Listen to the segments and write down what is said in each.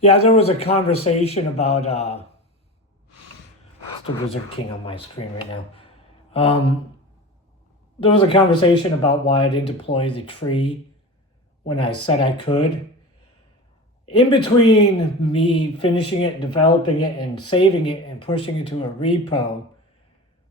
Yeah, there was a conversation about it's the Wizard King on my screen right now. Um, there was a conversation about why I didn't deploy the tree when I said I could. In between me finishing it, developing it, and saving it and pushing it to a repo,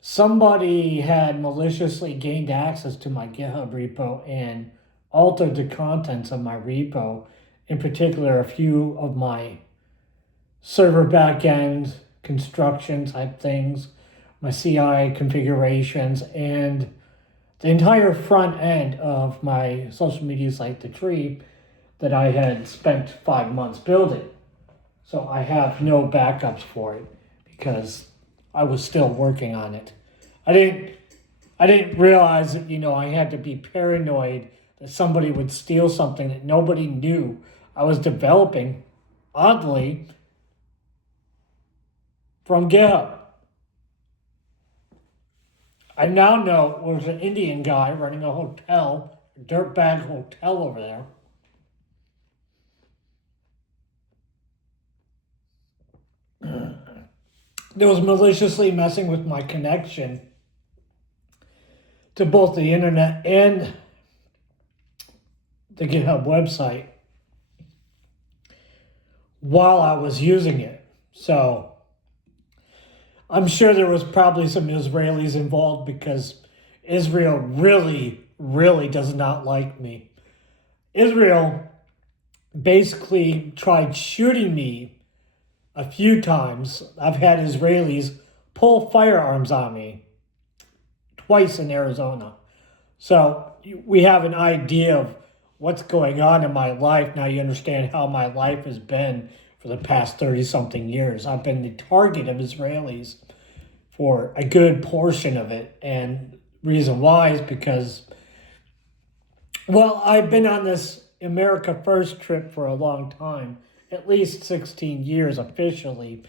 somebody had maliciously gained access to my GitHub repo and altered the contents of my repo, in particular, a few of my server backend construction type things, my CI configurations, and the entire front end of my social media site, The Tree, that I had spent 5 months building. So I have no backups for it because I was still working on it. I didn't I didn't realize that, I had to be paranoid that somebody would steal something that nobody knew I was developing, oddly, from GitHub. I now know there's an Indian guy running a hotel, a dirtbag hotel over there. That was maliciously messing with my connection to both the internet and the GitHub website while I was using it. So I'm sure there was probably some Israelis involved because Israel really, really does not like me. Israel basically tried shooting me a few times. I've had Israelis pull firearms on me twice in Arizona. So we have an idea of what's going on in my life. Now you understand how my life has been for the past 30 something years. I've been the target of Israelis for a good portion of it. And reason why is because, well, I've been on this America First trip for a long time, at least 16 years officially,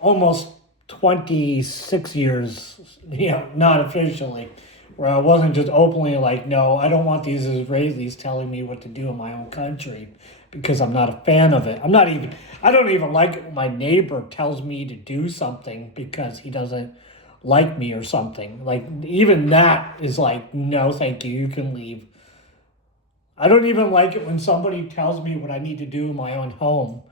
almost 26 years, not officially, where I wasn't just openly like, no, I don't want these Israelis telling me what to do in my own country because I'm not a fan of it. I don't even like it when my neighbor tells me to do something because he doesn't like me or something. Like, even that is like, no, thank you, you can leave. I don't even like it when somebody tells me what I need to do in my own home.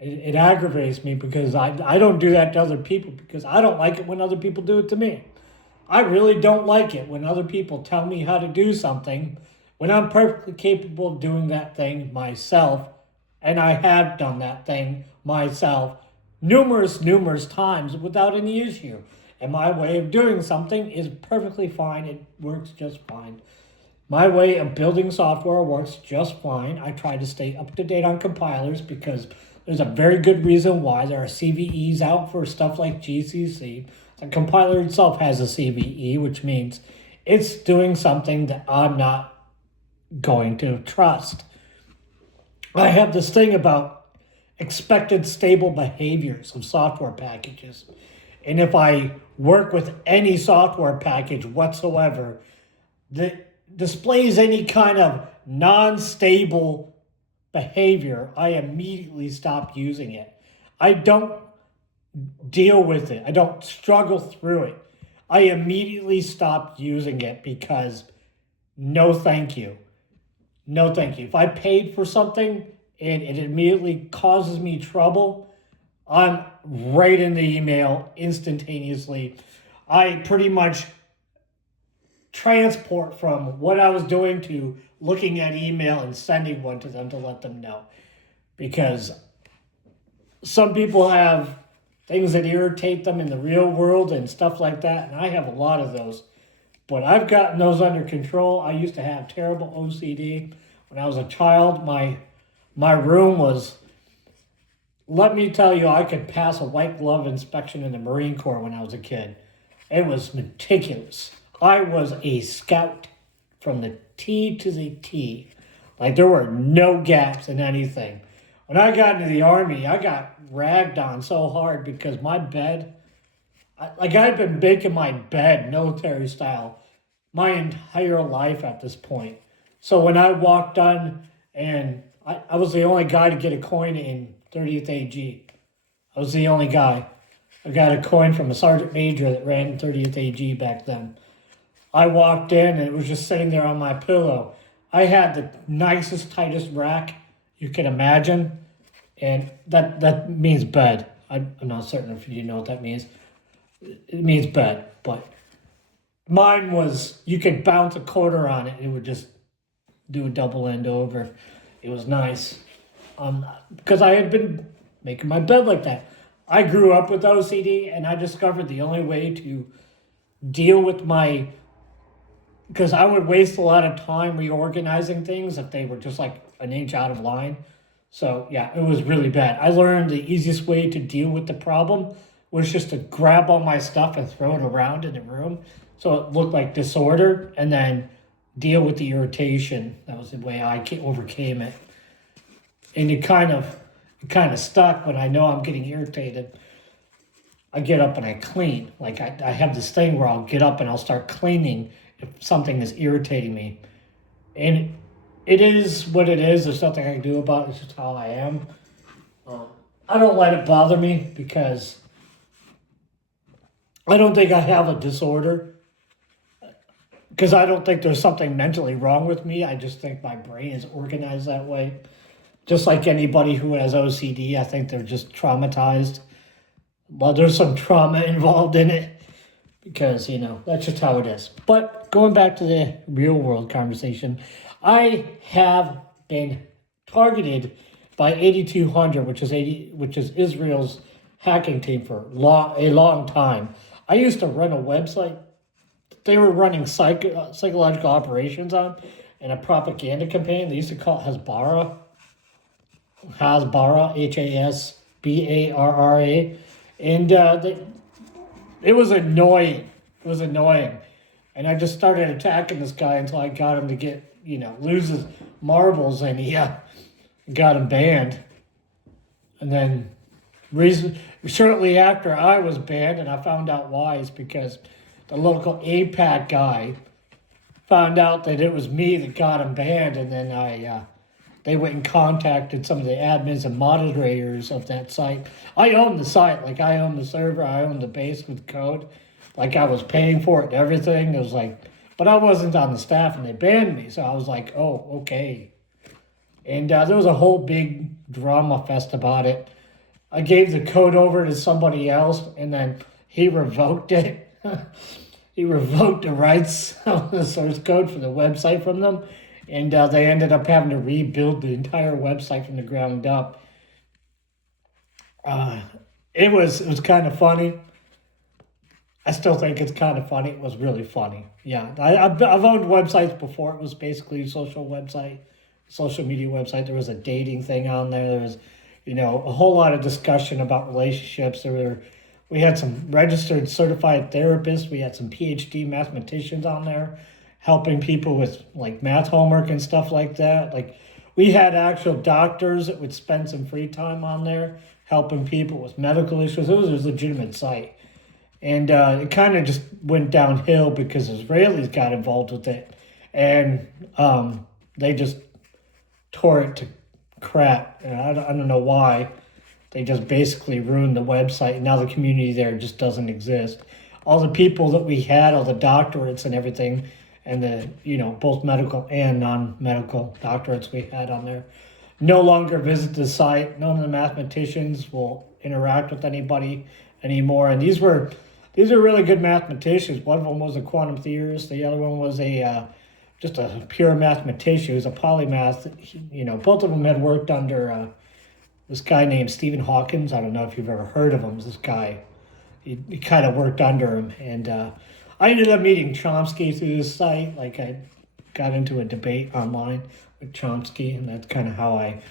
It aggravates me because I don't do that to other people because I don't like it when other people do it to me. I really don't like it when other people tell me how to do something when I'm perfectly capable of doing that thing myself. And I have done that thing myself numerous times without any issue. And my way of doing something is perfectly fine. It works just fine. My way of building software works just fine. I try to stay up to date on compilers because there's a very good reason why there are CVEs out for stuff like GCC. The compiler itself has a CVE, which means it's doing something that I'm not going to trust. I have this thing about expected stable behaviors of software packages. And if I work with any software package whatsoever that displays any kind of non-stable behavior, I immediately stop using it. I don't deal with it. I don't struggle through it. I immediately stop using it because no thank you. No thank you. If I paid for something and it immediately causes me trouble, I'm right in the email instantaneously. I pretty much transport from what I was doing to looking at email and sending one to them to let them know. Because some people have things that irritate them in the real world and stuff like that, and I have a lot of those. But I've gotten those under control. I used to have terrible OCD. When I was a child, my room was, let me tell you, I could pass a white glove inspection in the Marine Corps when I was a kid. It was meticulous. I was a scout from the T to the T. Like, there were no gaps in anything. When I got into the Army, I got ragged on so hard because my bed, I'd been making my bed military style my entire life at this point. So when I walked on and I was the only guy to get a coin in 30th AG. I was the only guy. I got a coin from a sergeant major that ran in 30th AG back then. I walked in and it was just sitting there on my pillow. I had the nicest, tightest rack you can imagine, and that means bed. I'm not certain if you know what that means. It means bed, but mine was, you could bounce a quarter on it and it would just do a double end over. It was nice. Because I had been making my bed like that. I grew up with OCD and I discovered the only way to deal with because I would waste a lot of time reorganizing things if they were just like an inch out of line. So yeah, it was really bad. I learned the easiest way to deal with the problem was just to grab all my stuff and throw it around in the room so it looked like disorder, and then deal with the irritation. That was the way I overcame it. And it kind of stuck when I know I'm getting irritated. I get up and I clean. Like I have this thing where I'll get up and I'll start cleaning if something is irritating me. And it is what it is. There's nothing I can do about it. It's just how I am. I don't let it bother me because I don't think I have a disorder. Because I don't think there's something mentally wrong with me. I just think my brain is organized that way. Just like anybody who has OCD, I think they're just traumatized. Well, there's some trauma involved in it because, that's just how it is. But going back to the real world conversation, I have been targeted by 8200, which is Israel's hacking team for a long time. I used to run a website they were running psychological operations on and a propaganda campaign. They used to call it Hasbara. Hasbara, Hasbarra. And it was annoying. It was annoying. And I just started attacking this guy until I got him to lose his marbles, and he got him banned. And then shortly after I was banned, and I found out why, is because the local APAC guy found out that it was me that got him banned, and then they went and contacted some of the admins and moderators of that site. I own the site, like I own the server, I own the base with code, like I was paying for it and everything. It was like, but I wasn't on the staff, and they banned me, so I was like, oh, okay. And there was a whole big drama fest about it. I gave the code over to somebody else, and then he revoked it. He revoked the rights of the source code for the website from them, and they ended up having to rebuild the entire website from the ground up. It was kind of funny. I still think it's kind of funny. It was really funny. Yeah, I've owned websites before. It was basically a social media website. There was a dating thing on there. There was, a whole lot of discussion about relationships. We had some registered certified therapists. We had some PhD mathematicians on there helping people with like math homework and stuff like that. Like we had actual doctors that would spend some free time on there helping people with medical issues. It was a legitimate site. And it kind of just went downhill because Israelis got involved with it. And they just tore it to crap. And I don't know why. They just basically ruined the website, and now the community there just doesn't exist. All the people that we had, all the doctorates and everything, and the, both medical and non-medical doctorates we had on there, no longer visit the site. None of the mathematicians will interact with anybody anymore. And these are really good mathematicians. One of them was a quantum theorist. The other one was just a pure mathematician. He was a polymath. Both of them had worked under this guy named Stephen Hawkins. I don't know if you've ever heard of him. This guy, he kind of worked under him. And I ended up meeting Chomsky through this site. Like I got into a debate online with Chomsky, and that's kind of how I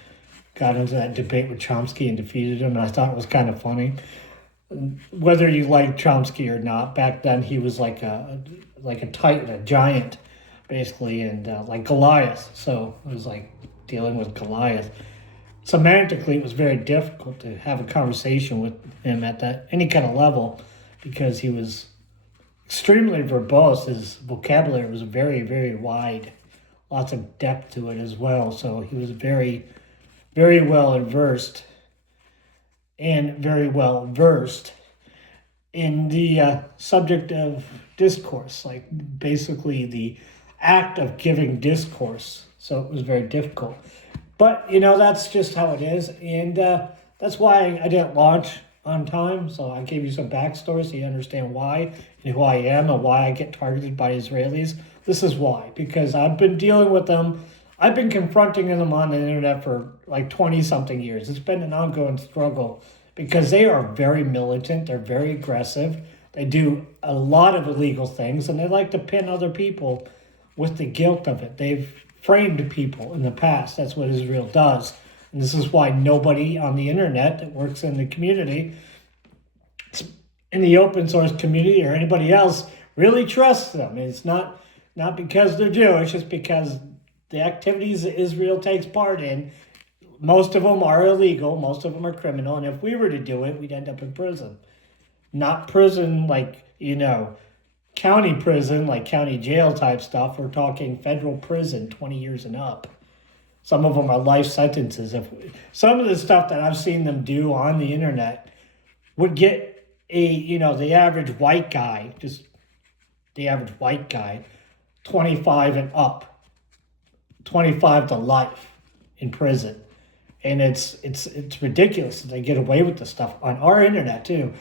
got into that debate with Chomsky and defeated him. And I thought it was kind of funny. Whether you like Chomsky or not, back then he was like a titan, a giant, basically, and like Goliath. So it was like dealing with Goliath. Semantically, it was very difficult to have a conversation with him at any kind of level because he was extremely verbose. His vocabulary was very, very wide, lots of depth to it as well. So he was very, very well versed and very well versed in the subject of discourse, like basically the act of giving discourse. So it was very difficult. But, that's just how it is. And that's why I didn't launch on time. So I gave you some backstory so you understand why and who I am and why I get targeted by Israelis. This is why, because I've been dealing with them. I've been confronting them on the internet for like 20 something years. It's been an ongoing struggle because they are very militant. They're very aggressive. They do a lot of illegal things and they like to pin other people with the guilt of it. They've framed people in the past. That's what Israel does. And this is why nobody on the internet that works in the community, in the open source community or anybody else, really trusts them. It's not because they're Jewish, it's because the activities that Israel takes part in, most of them are illegal, most of them are criminal, and if we were to do it, we'd end up in prison. Not prison like, county prison, like county jail type stuff. We're talking federal prison, 20 years and up. Some of them are life sentences. Some of the stuff that I've seen them do on the internet would get the average white guy, 25 and up, 25 to life in prison. And it's ridiculous that they get away with this stuff on our internet too.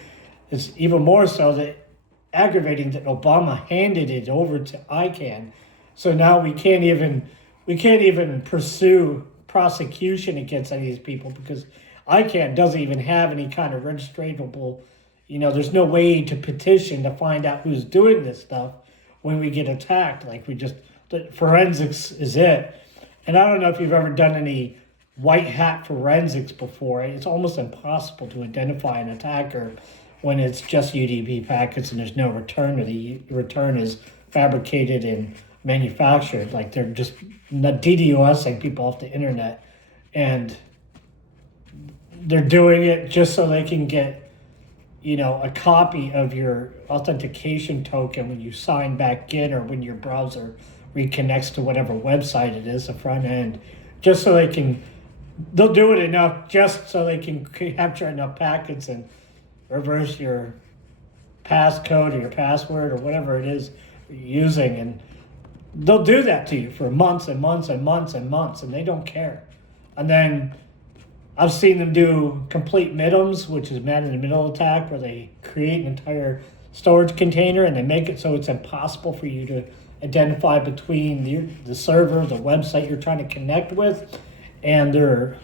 It's even more so that aggravating that Obama handed it over to ICANN. So now we can't even pursue prosecution against any of these people because ICANN doesn't even have any kind of registratable, there's no way to petition to find out who's doing this stuff when we get attacked. The forensics is it. And I don't know if you've ever done any white hat forensics before. It's almost impossible to identify an attacker when it's just UDP packets and there's no return, or the return is fabricated and manufactured. Like they're just DDoSing people off the internet, and they're doing it just so they can get, a copy of your authentication token when you sign back in or when your browser reconnects to whatever website it is, the front end, just so they'll do it enough just so they can capture enough packets and reverse your passcode or your password or whatever it is you're using. And they'll do that to you for months and months and months and months, and they don't care. And then I've seen them do complete MIDMs, which is man-in-the-middle attack, where they create an entire storage container and they make it so it's impossible for you to identify between the server, the website you're trying to connect with, and their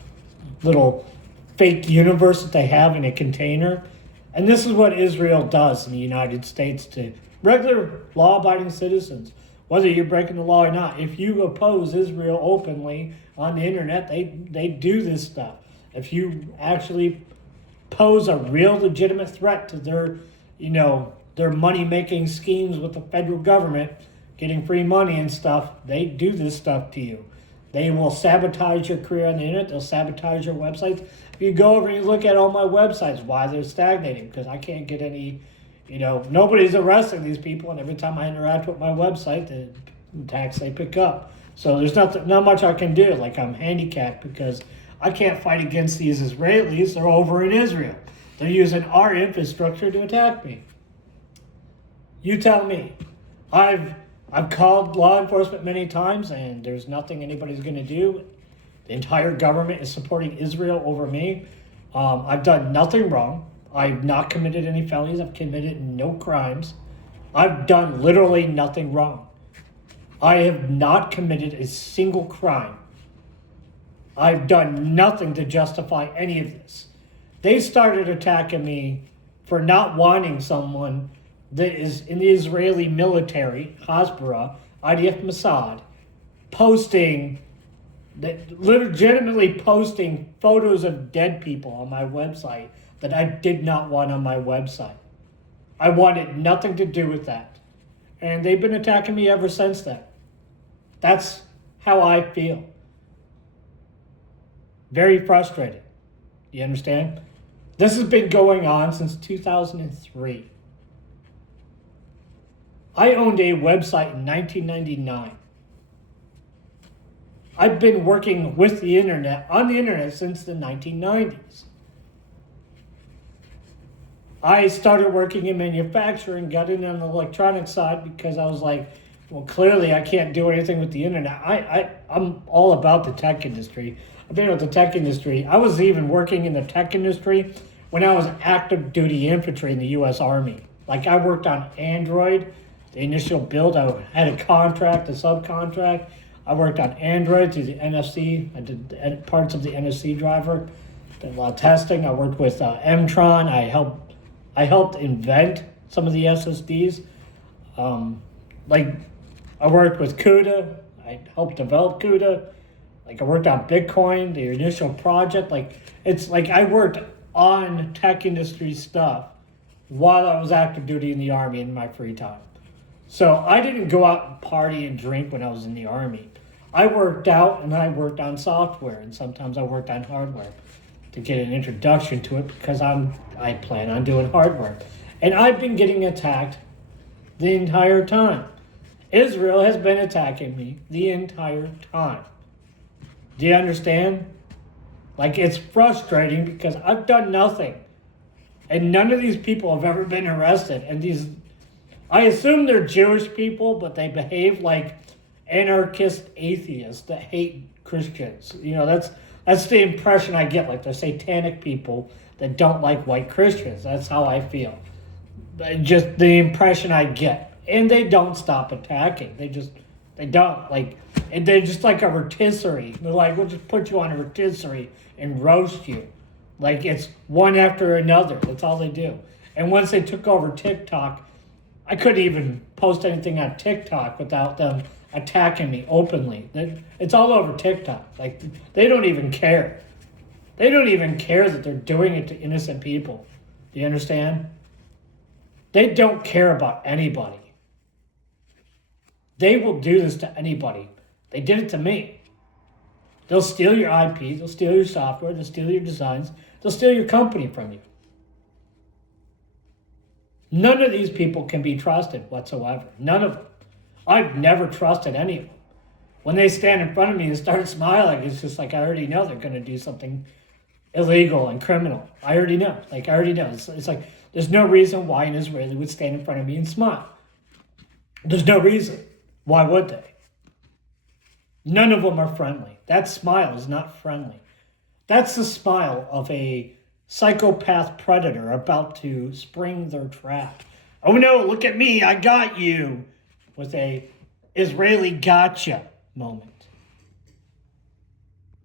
little fake universe that they have in a container. And this is what Israel does in the United States to regular law-abiding citizens, whether you're breaking the law or not. If you oppose Israel openly on the internet, they do this stuff. If you actually pose a real legitimate threat to their money-making schemes with the federal government, getting free money and stuff, they do this stuff to you. They will sabotage your career on the internet. They'll sabotage your websites. If you go over and you look at all my websites, why they're stagnating, because I can't get any, nobody's arresting these people, and every time I interact with my website, the attacks they pick up. So there's not much I can do. Like, I'm handicapped because I can't fight against these Israelis. They're over in Israel. They're using our infrastructure to attack me. You tell me. I've called law enforcement many times, and there's nothing anybody's going to do. The entire government is supporting Israel over me. I've done nothing wrong. I've not committed any felonies. I've committed no crimes. I've done literally nothing wrong. I have not committed a single crime. I've done nothing to justify any of this. They started attacking me for not wanting someone that is in the Israeli military, Hasbara, IDF Mossad, legitimately posting photos of dead people on my website that I did not want on my website. I wanted nothing to do with that. And they've been attacking me ever since then. That's how I feel. Very frustrated. You understand? This has been going on since 2003. I owned a website in 1999. I've been working with the internet, on the internet, since the 1990s. I started working in manufacturing, got in on the electronic side because I was like, well, clearly I can't do anything with the internet. I'm all about the tech industry. I've been with the tech industry. I was even working in the tech industry when I was active duty infantry in the U.S. Army. Like I worked on Android, the initial build. I had a contract, a subcontract. I worked on Android through the NFC. I did parts of the NFC driver. Did a lot of testing. I worked with Mtron. I helped invent some of the SSDs. Like I worked with CUDA. I helped develop CUDA. Like I worked on Bitcoin, the initial project. Like it's like I worked on tech industry stuff while I was active duty in the Army in my free time. So I didn't go out and party and drink when I was in the Army. I worked out and I worked on software, and sometimes I worked on hardware to get an introduction to it because I plan on doing hardware. And I've been getting attacked the entire time. Israel has been attacking me the entire time. Do you understand? Like, it's frustrating because I've done nothing. And none of these people have ever been arrested. And I assume they're Jewish people, but they behave like anarchist atheists that hate Christians. You know, that's the impression I get, like they're satanic people that don't like white Christians. That's how I feel. Just the impression I get. And they don't stop attacking. They don't. Like, and they're just like a rotisserie. They're like, we'll just put you on a rotisserie and roast you. Like, it's one after another. That's all they do. And once they took over TikTok, I couldn't even post anything on TikTok without them attacking me openly. It's all over TikTok. Like, they don't even care. They don't even care that they're doing it to innocent people. Do you understand? They don't care about anybody. They will do this to anybody. They did it to me. They'll steal your IP, they'll steal your software, they'll steal your designs, they'll steal your company from you. None of these people can be trusted whatsoever. None of them. I've never trusted any of them. When they stand in front of me and start smiling, it's just like I already know they're going to do something illegal and criminal. I already know. Like, I already know. It's like there's no reason why an Israeli would stand in front of me and smile. There's no reason. Why would they? None of them are friendly. That smile is not friendly. That's the smile of a psychopath predator about to spring their trap. Oh no, look at me, I got you. With a Israeli gotcha moment.